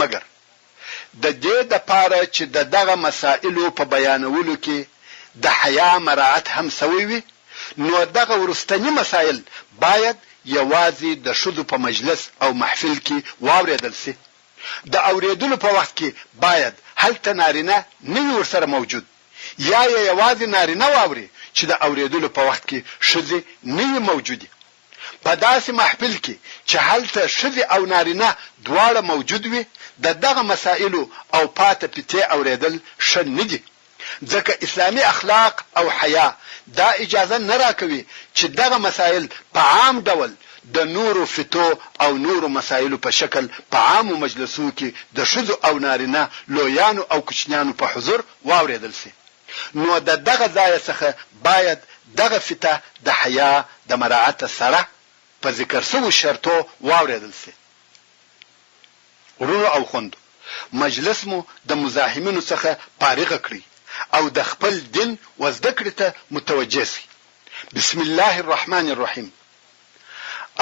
مګر د دې د پاره چې دغه مسائلو په بیانولو کې د حیا مراعات هم سوي وي نو دغه ورستنی مسائل باید یوازې د شذو په مجلس او محفل کې واوریدل شي د اوریدلو په وخت کې باید هلته نارینه نه ورسره موجود یا یوازې نارینه واوري چې د اوریدلو په وخت کې شذې نه موجودي په داسې محفل کې چې هلته شذې او نارینه دواړه موجود وي دغه مسائلو او پاته پته اوریدل ښه نه دي ځکه اسلامي اخلاق او حیا دا اجازه نه راکوي چې دغه مسائل په عام ډول د نورو فتو او نورو مسائلو په شکل په عام مجلسو کې د شذو او نارینه لویانو او کوچنیانو په حضور واوریدل شي نو دغه ځای څخه باید دغه فته د حیا د مراعات سره په ذکر شوی شرطو واوریدل شي ورونو او خوندو مجلس مو د مزاحمینو څخه فارغ کړی او د خپل دین وزدکړه ته متوجه شي بسم الله الرحمن الرحیم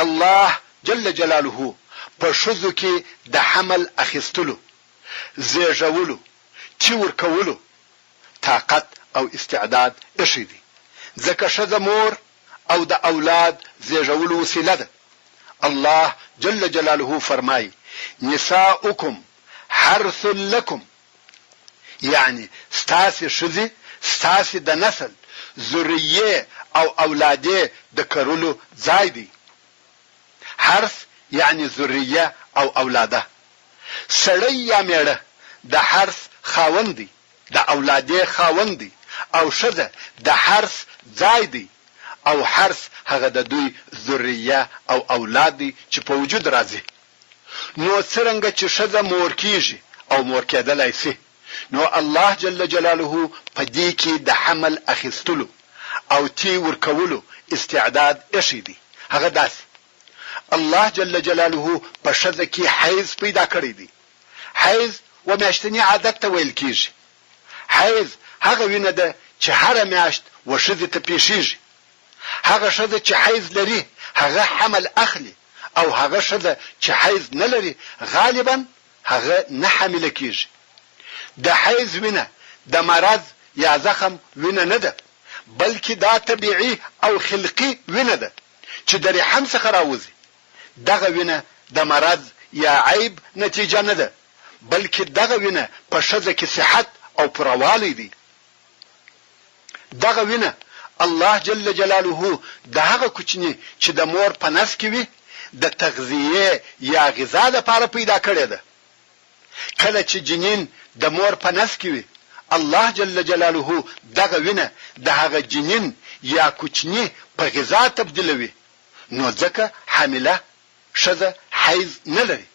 الله جل جلاله په شذو کې د حمل اخیستلو زیږولو چې ورکولو طاقت او استعداد ايشي دي ځکه شذ مور او د اولاد زیږولو وسیله ده الله جل جلاله فرمای نساؤکم حرث لكم یعنی ستاسې شذې ستاسې د نسل ذریه او اولاده د کرلو ځای دی حرث یعنی ذریه او اولاده سړی یا میړه د حرث خاوند دی د اولاده خاوند دی او شذه د حرث ځای دی او حرث هغه د دوی ذریه او اولاد دی چې په وجود راځي نو څنګه چې شذه مور کیږي او مور کېدلای شي نو الله جل جلاله په دې کې د حمل اخیستلو او تی ورکولو استعداد ايشي دي هغه داس الله جل جلاله په شذ کې حیز پیدا کړی دی حیز و میاشتنی عادت ته ویل کیږي حیز هغه وینه ده چې هر میاشت و شذ ته پیښیږي هغه شذ چې حیز لري هغه حمل اخلي او هغه شذ چې حیز نه لري غالبا هغه نه حامل کیږي د حیز وینه د مرض یا زخم وینه نه ده بلکې دا طبيعي او خلقي وینه ده چې د رحم څخه راوځي دغه وینه د مرض یا عیب نتیجه نه ده بلکې دغه وینه په شذ کې صحت او پروالی دی دغه وینه الله جل جلاله دغه کوچنی چې د مور په نس کې وي د تغذیه یا غذا لپاره پیدا کړی ده کله چې جنین د مور په نس کې وي الله جل جلاله دغه وینه د هغه جنین یا کوچنی په غذا تبدیلوي نو ځکه حامله شذه حیز نه لري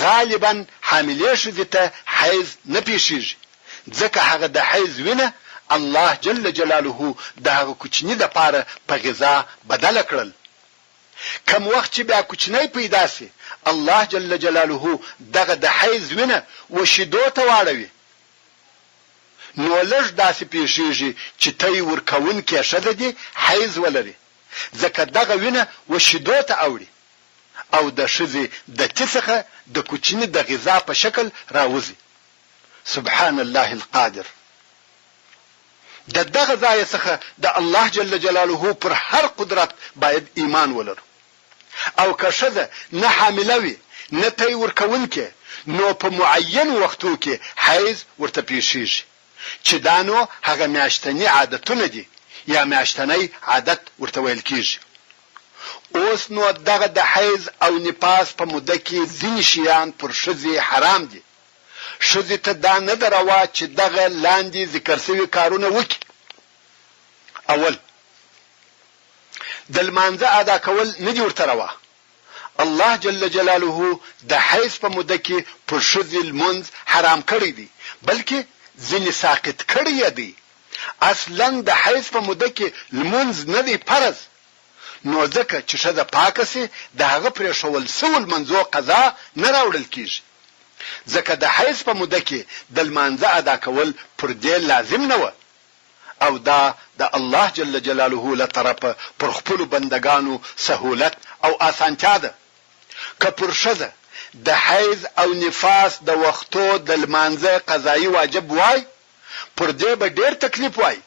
غالبا حامله شذه ته حیز نه پیښیږي ځکه هغه د حیز وینه الله جل جلاله دغه کوچنی د پاره په غذا بدل کړل کوم وخت چې بیا کوچنی پیدا سي الله جل جلاله دغه د حیز وینه وشیدو ته واړوي نو لږ داسې پیښیږي چې تی ورکون کې شذ دي حیز ولري ځکه دغه وینه وشیدو ته اوړي او د شذې د تسخه د کوچنی د غذا په شکل راوځي سبحان الله القادر دغه ځای څخه د الله جل جلاله پر هر قدرت باید ایمان ولرو او که شذ نه حامله وي نه تی ورکون کې نو په معین وختو کې حیز ورته پیښیږي چې دانو هغه میاشتنی عادتونه دي یا میاشتنی عادت ورته ویل کیږي اوس نو دغه د حیز او نفاس په موده کې ځینې شیان پر شذې حرام دي شذې ته دا نه دروا چې دغه لاندې ذکر شوی کارونه وکړي اول د لمانځه ادا کول نه دي ورته روا الله جل جلاله د حیز په موده کې پر شذې لمونځ حرام کړی دی بلکې ځینې ساقط کړی دی اصلا د حیز په موده کې لمونځ نه دی فرض نو ځکه چې شذه پاکه سي د هغه پر شول سول منځو قضا نه راوړل کیږي ځکه د حیز په موده کې د لمانځه ادا کول پر دې لازم نه و او دا د الله جل جلاله له طرفه پر خپل بندگانو سهولت او آسانتیا ده که پر شذه د حیض او نفاس د وختو د لمانځه قضایي واجب وای پر دې به ډېر تکلیف وای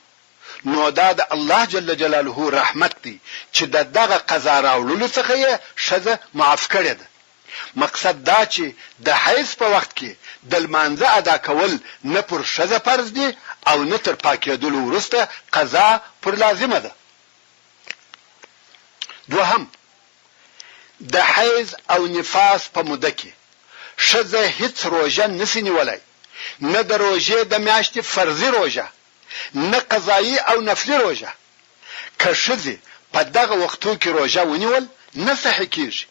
نو دا د الله جل جلاله رحمت دی چې دغه قضا راوړلو څخه یې ښځه معاف کړې ده مقصد دا چې د حیض په وخت کې د لمانځه ادا کول نه پر ښځه فرض دي او نه تر پاکېدلو وروسته قضا پر لازمه ده دوهم د حیض او نفاس په موده کې ښځه هیڅ روژه نشي نیولای نه د روژې د میاشتې فرضي روژه نه قضایي او نفلي روژه که ښځې په دغه وختو کې روژه ونیول نه صحیح کیږي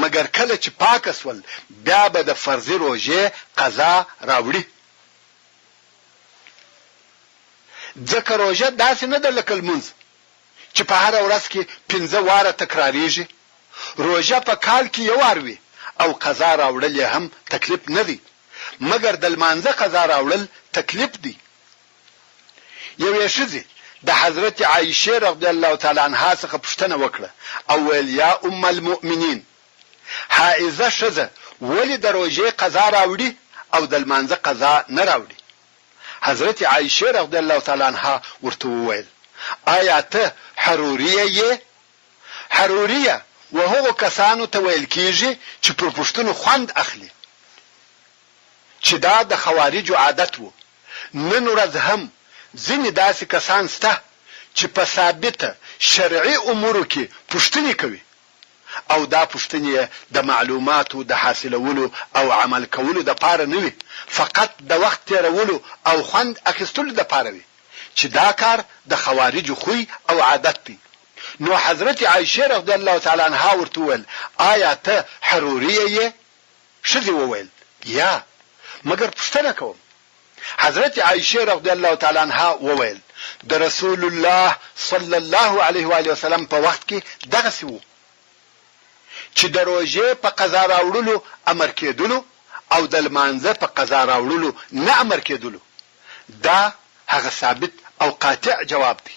مګر کله چې پاک اسول بیا به د فرضي روژې قضا راوړي ځکه روژه داسې نه ده لکه لمونځ چې په هره ورځ کې 15 واره تکراریږي روژه په کال کې یو وار وي او قضا راوړل هم تکلیف نه دی مګر د لمانځه قضا راوړل تکلیف دی یوې ښځې د حضرت عایشه رضی الله تعالی عنها څخه پوښتنه وکړه او ویل یا ام المؤمنین حائزه ښځه ولې د روژې قضا راوړي او د لمانځه قضا نه راوړي حضرت عایشه رضی الله تعالی عنها ورته وویل آیا ته حروریه یې حروریه وهغه کسانو ته ویل کیږي چې پر پښتون خوند اخلي چې دا د خوارجو عادت وو نن ورځ هم ځینې داسې کسان شته چې په ثابته شرعي امورو کې پوښتنې کوي او دا پوښتنې د معلوماتو د حاصلولو او عمل کولو د پاره نه وي فقط د وخت تیرولو او خوند اخیستلو د پاره وي چې دا کار د خوارجو خوی او عادت دی نو حضرت عایشه رضی الله تعالی عنها ورته وویل آیا ته حروریه یې ښځې وویل یا مګر پوښتنه کوم حضرت عایشه رضی الله تعالی عنها وویل د رسول الله صلی الله علیه و آله وسلم په وخت کې دغه څه وو چې د روژې په قضا راوړلو امر کېدلو او د لمانځه په قضا راوړلو نه امر کېدلو دا هغه ثابت او قاطع جواب دی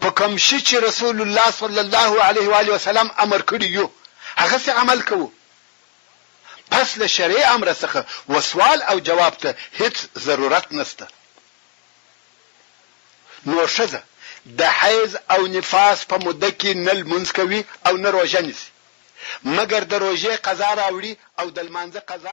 په کوم شي چې رسول الله صلی الله علیه و آله وسلم امر کړی یو هغه څه عمل کوو پس له شرعي امر څخه وسوال او جواب ته هیڅ ضرورت نشته نو ښځه د حیض او نفاس په موده کې نه لمونځ کوي او نه روژه نیسي مګر د روژې قضا راوړي او د لمانځه قضا